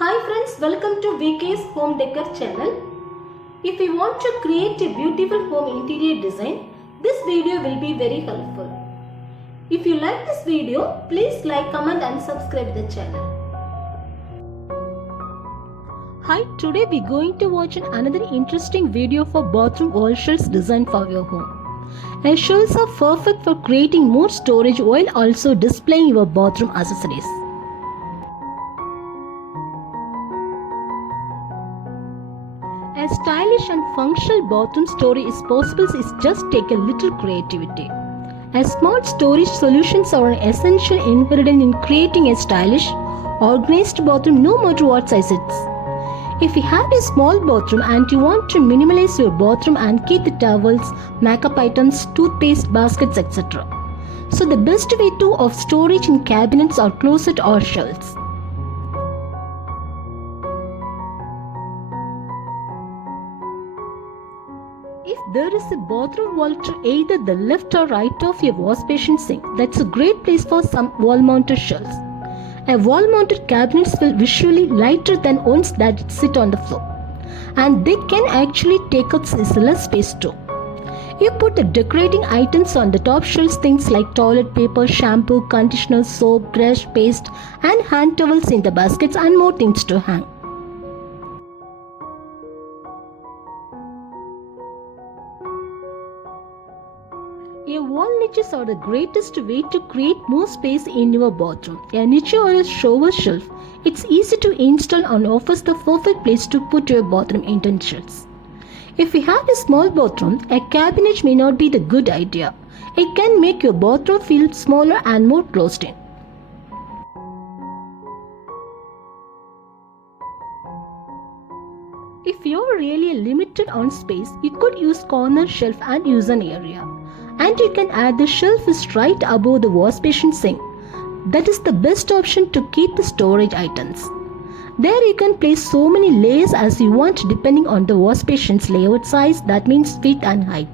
Hi friends, welcome to VK's Home Decor channel. If you want to create a beautiful home interior design, this video will be very helpful. If you like this video, please like, comment and subscribe the channel. Hi, today we are going to watch another interesting video for bathroom wall shelves design for your home. And shelves are perfect for creating more storage while also displaying your bathroom accessories. A stylish and functional bathroom storage is possible if just take a little creativity. As smart storage solutions are an essential ingredient in creating a stylish, organized bathroom no matter what size it is. If you have a small bathroom and you want to minimize your bathroom and keep the towels, makeup items, toothpaste, baskets, etc. So the best way to of storage in cabinets or closet or shelves. If there is a bathroom wall to either the left or right of your wash basin sink, that's a great place for some wall-mounted shelves. A wall-mounted cabinets will visually lighter than ones that sit on the floor, and they can actually take up less space too. You put the decorating items on the top shelves, things like toilet paper, shampoo, conditioner, soap, brush, paste, and hand towels in the baskets, and more things to hang. A wall niches are the greatest way to create more space in your bathroom. A niche or a shower shelf, it's easy to install and offers the perfect place to put your bathroom utensils. If you have a small bathroom, a cabinet may not be the good idea. It can make your bathroom feel smaller and more closed in. If you're really limited on space, you could use corner shelf and use an area. And you can add the shelf is right above the wash basin sink. That is the best option to keep the storage items. There you can place so many layers as you want depending on the wash basin's layout size, that means width and height.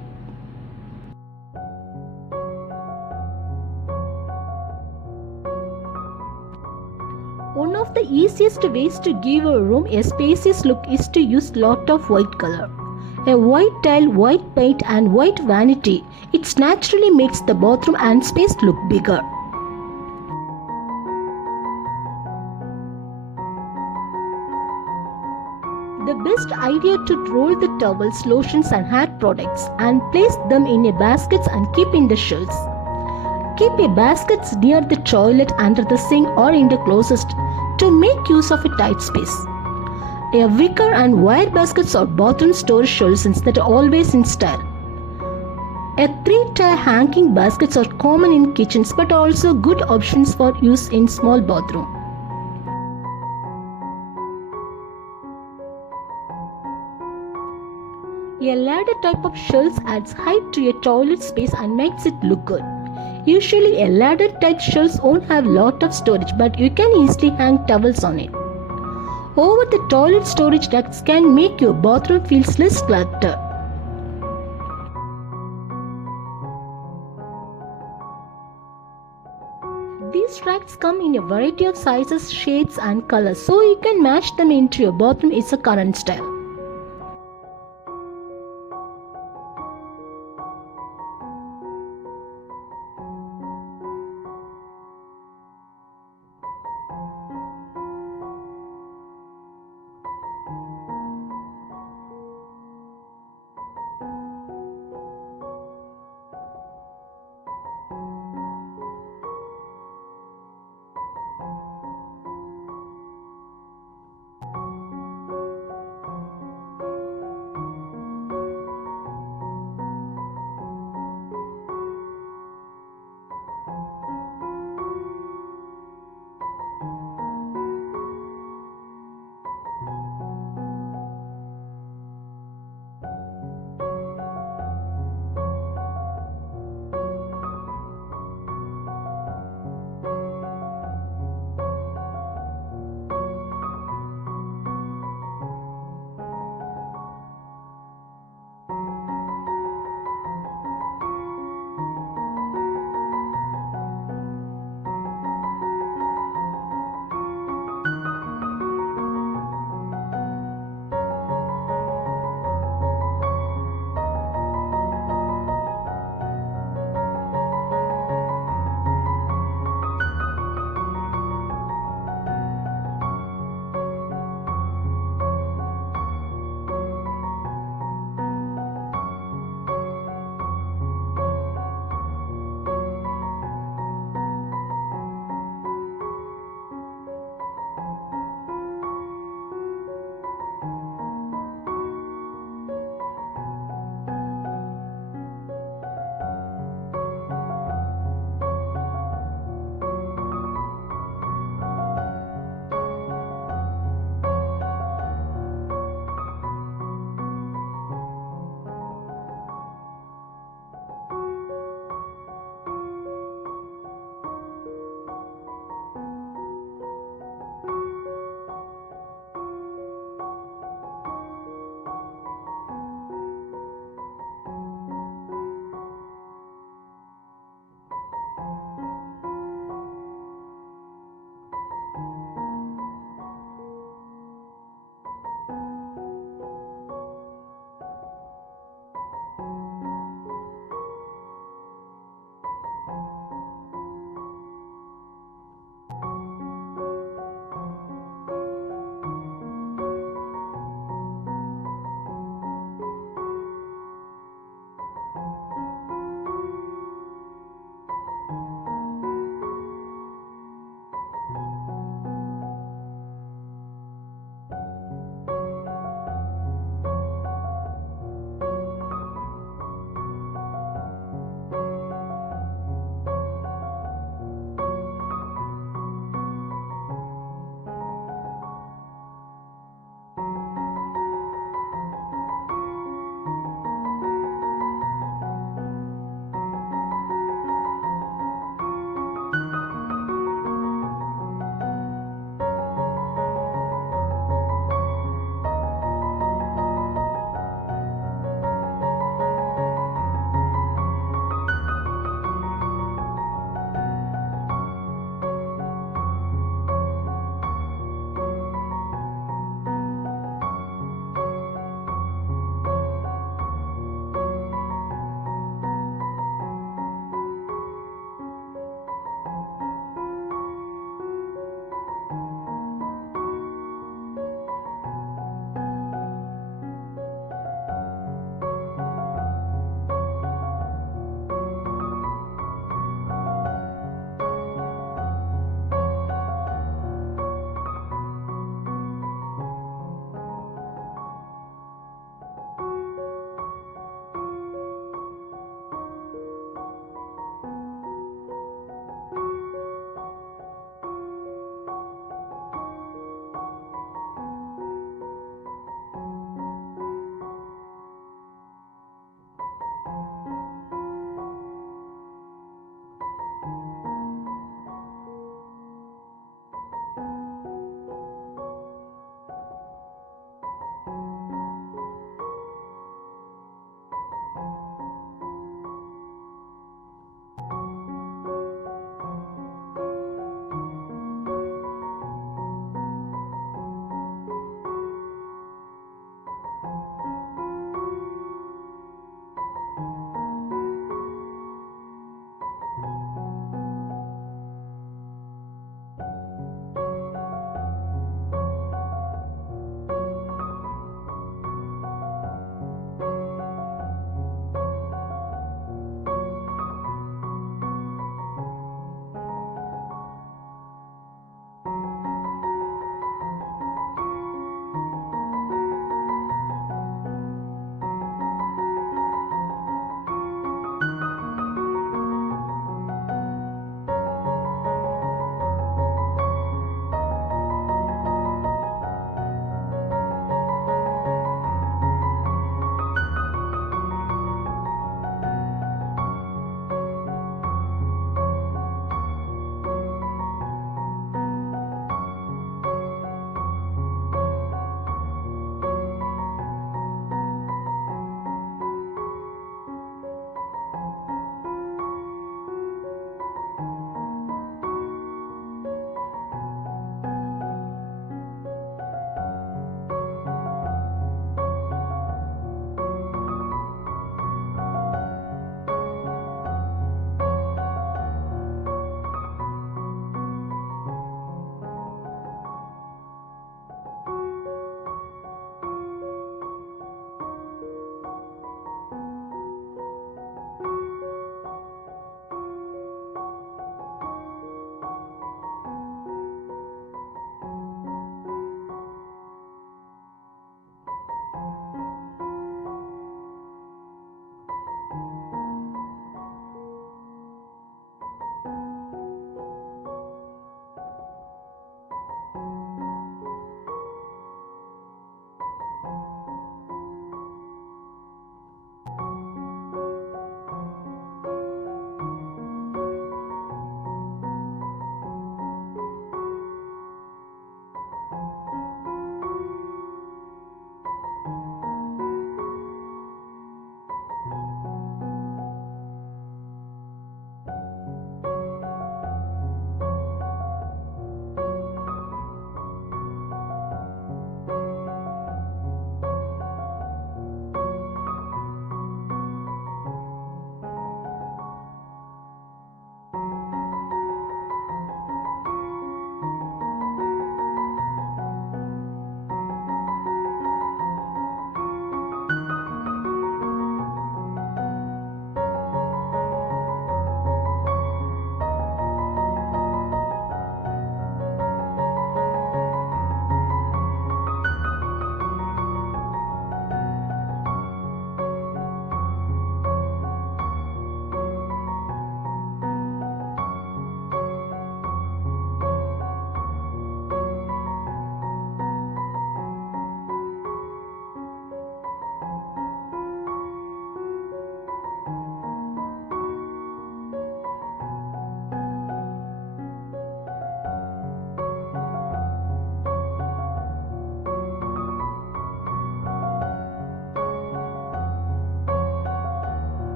One of the easiest ways to give a room a spacious look is to use lot of white color. A white tile, white paint and white vanity, it naturally makes the bathroom and space look bigger. The best idea to roll the towels, lotions and hair products and place them in a baskets and keep in the shelves. Keep a baskets near the toilet, under the sink or in the closet to make use of a tight space. A wicker and wire baskets or bathroom storage shelves that are always in style. A 3-tier hanging baskets are common in kitchens but also good options for use in small bathroom. A ladder type of shelves adds height to a toilet space and makes it look good. Usually a ladder type shelves won't have lot of storage, but you can easily hang towels on it. Over the toilet storage racks can make your bathroom feel less cluttered. These racks come in a variety of sizes, shapes and colors, so you can match them into your bathroom is a current style.